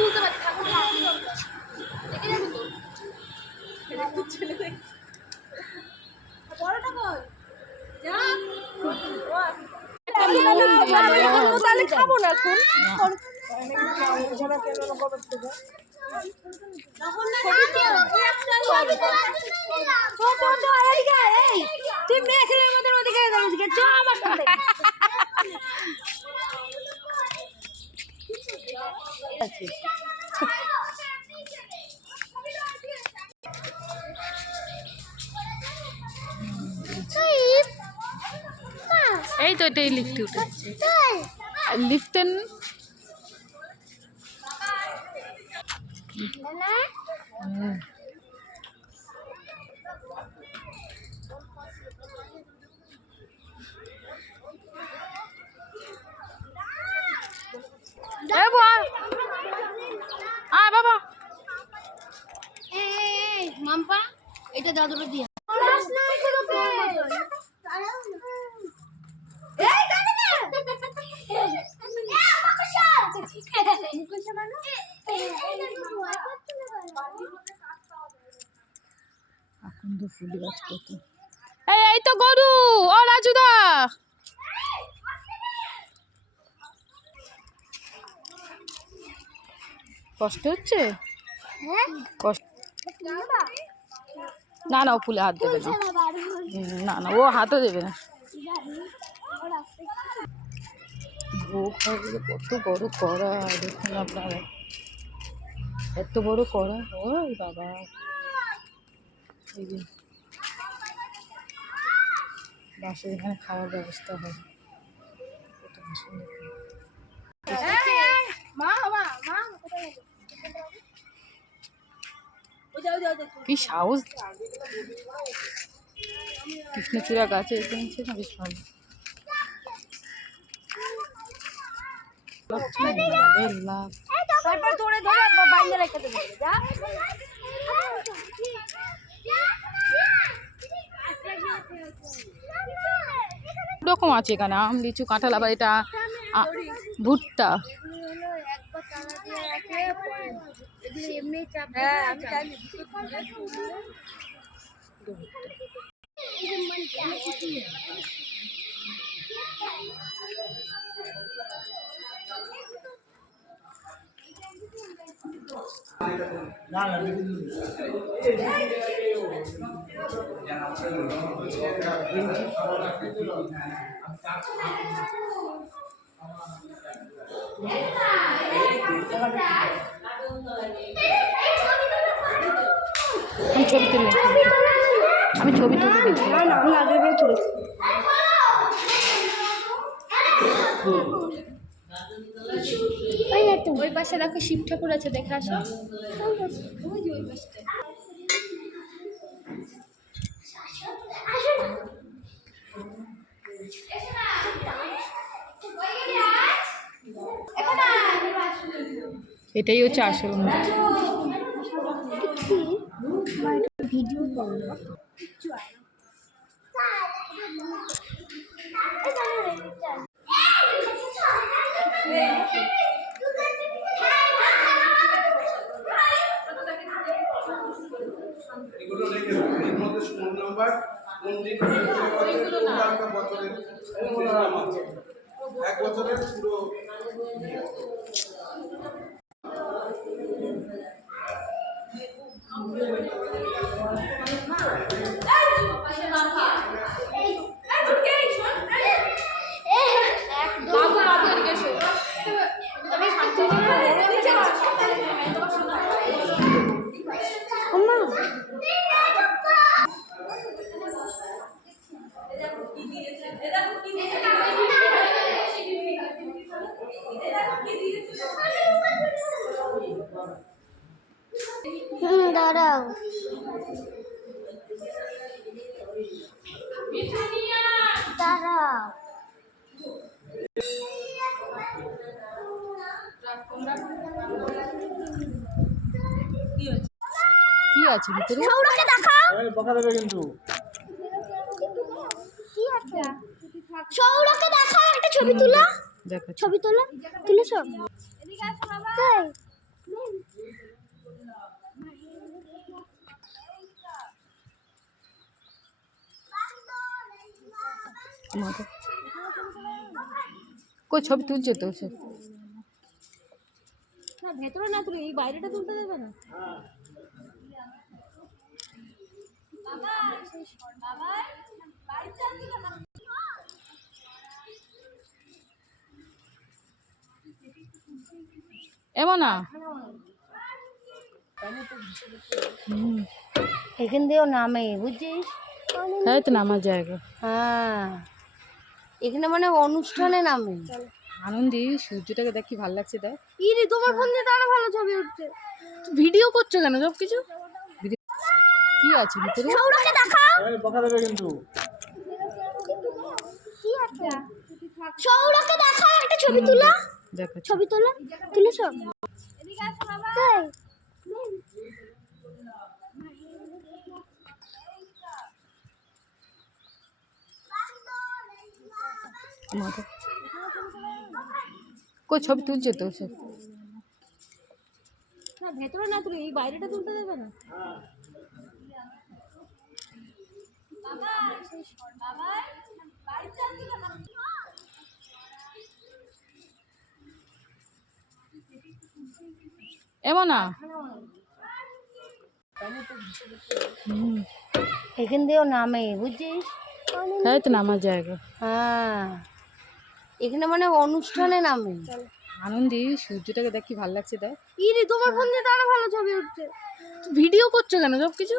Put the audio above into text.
তুলতে পারি ঠাকুর দেখে যাবি তো ছেলে দেখ বড়টা কই যা তাহলে খাবো না এখন ছাড়া কেন কবে থেকে তুই মেয়ে ছেলের মতো ওদিকে চ আমার সাথে এই তো এটাই লিফটে উঠেছে লিফটেন বাবা মাম্পা এটা দাদুর দিয়ে ফুল গাছ কত এই তো গরু ও রাজুদা কষ্ট হচ্ছে কষ্ট না না ও ফুলে হাত দেবে না না না ও হাতও দেবে না ভোগ হবে কত বড় কড়া দেখুন আপনারা এত বড় কড়া ওই বাবা এই যে বাসের এখানে খাওয়ার ব্যবস্থা হয় কি সাহস কৃষ্ণচূড়া গাছে এসেছে না বেশ ভালো রকম আছে এখানে আম লিচু কাঁঠাল আবার এটা ভুট্টা আমি ছবি তুলে আমি ছবি তুলে দিচ্ছি না না আমি আগে তুলেছি ওই পাশে দেখো শিব ঠাকুর আছে দেখে আসো ওই পাশে এটাই হচ্ছে আসল ভিডিও এক বছরের পুরো দাঁড়াও দাঁড়াও কি আছে ভিতরে সৌরকে দেখাও বকা দেবে কিন্তু কি আছে সৌরকে দেখাও একটা ছবি তুলো দেখো ছবি তুলো তুলেছো এদিকে আসো বাবা কই ছবি তুলছে তো সে না ভেতরে না তুলে এই বাইরেটা তুলতে দেবে না। এমন না এখান দিয়েও নামে বুঝছিস? তাই তো নামার জায়গা হ্যাঁ এখানে মানে অনুষ্ঠানে নামে। আনন্দি সূর্যটাকে দেখ কি ভালো লাগছে দেখ। ইরে তোমার ফোন দিয়ে তো আরো ভালো ছবি উঠছে। ভিডিও করছো কেন সব কিছু? কি আছে ভিতরে? সৌরভকে দেখাও। এই বকা দেবে কিন্তু। কি আছে? সৌরভকে দেখাও একটা ছবি তোলা। দেখো ছবি তোলা তুলেছো? এদিকে আসো বাবা। কই ছবি তুলছে তো সে না ভেতরে না তুলে এই বাইরেটা তুলতে দেবে না। এমন না এখান দিয়েও নামে বুঝছিস? তাই তো নামার জায়গা হ্যাঁ এখানে মানে অনুষ্ঠানে নামে। আনন্দি সূর্যটাকে দেখ কি ভালো লাগছে দেখ। ইরে তোমার ফোন দিয়ে তো আরো ভালো ছবি উঠছে। ভিডিও করছো কেন সব কিছু?